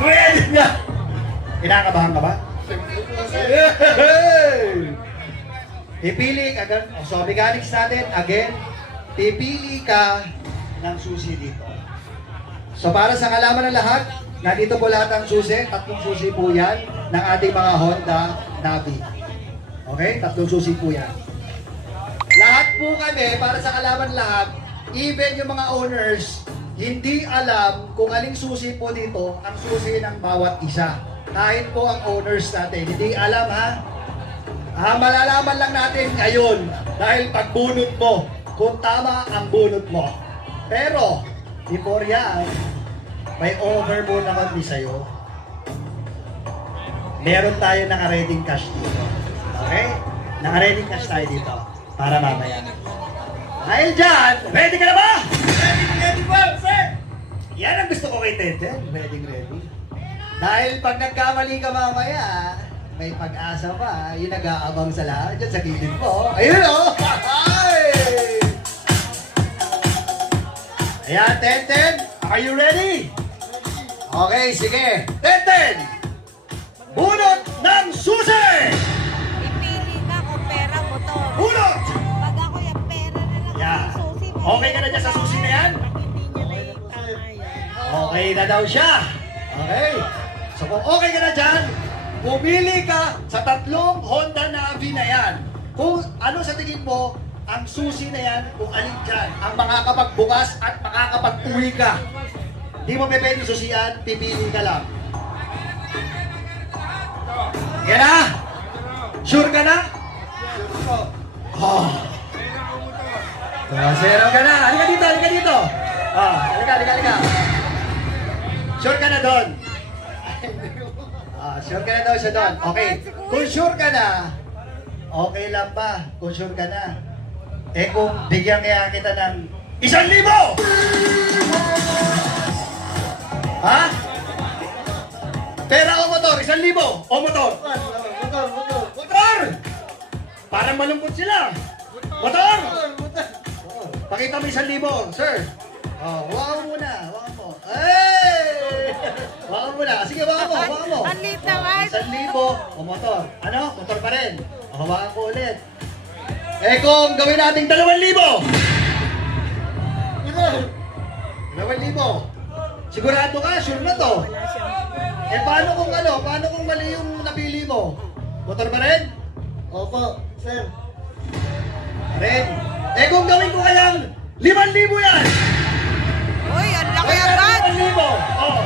Ready na! Kinakabahan ka ba? Pipili ka, so mechanics natin, again, pipili ka ng susi dito. So para sa kalaman ng lahat, nandito po lahat ng susi, tatlong susi po yan ng ating mga Honda Navi. Okay, tatlong susi po yan. Lahat po kami, para sa kalaman lahat, even yung mga owners, hindi alam kung aling susi po dito ang susi ng bawat isa. Kahit po ang owners natin, hindi alam ha. Malalaman lang natin ngayon dahil pagbunot mo, kung tama ang bunot mo. Pero, before yan, may offer muna kami sa'yo. Meron tayo naka-reading cash dito. Okay? Naka-reading cash tayo dito. Para mamaya. Dahil dyan, ready ka na ba? Ready ba, sir? Yan ang gusto ko kay Tete. Ready. Dahil pag nagkamali ka mamaya, may pag-asa pa. Yung nag-aabang sa lahat dyan sa gilid mo. Ayun o! Ayan, Tenten. Are you ready? Okay, sige. Tenten! Bunot ng susi! Ipili ka kung pera mo to. Bunot! Pag ako yung pera na lang Yeah. ang susi mo. Okay ka na dyan sa susi na yan? Hindi niya na yung tama yan. Okay na daw siya. Okay. So kung okay ka na dyan, pumili ka sa tatlong Honda Navi na yan. Kung ano sa tingin mo, ang susi na yan, kung alin dyan, ang makakapagbukas at makakapag-uwi ka. Di mo pwede susian, pipili ka lang. Yan na? Sure ka na? Oh. Zero ka na. Halika dito. Halika. Sure ka na doon? Sure ka na daw siya doon. Okay. Kung sure ka na, okay lang ba? Kung sure ka na. Eh kung bigyan kaya kita ng 1,000! Ha? Pera o motor? 1,000? O motor? Motor! Parang malungkot sila. Motor! Pakita mo 1,000, sir. Hawakan mo muna. Hawakan mo. Hey! Hawakan mo na. Sige, hawakan mo. Ang liit naman. 1,000 o motor. Ano? Motor pa rin. Hawakan ko ulit. Eh kung gawin natin 2,000. 2,000. Sigurado ka, sure na to. Eh paano kung mali yung napili mo? Motor pa rin? Opo, sir. Rin. Eh kung gawin ko kayang 5,000 yan! Uy, ang laki Gawin natin agad. 5,000. Oh,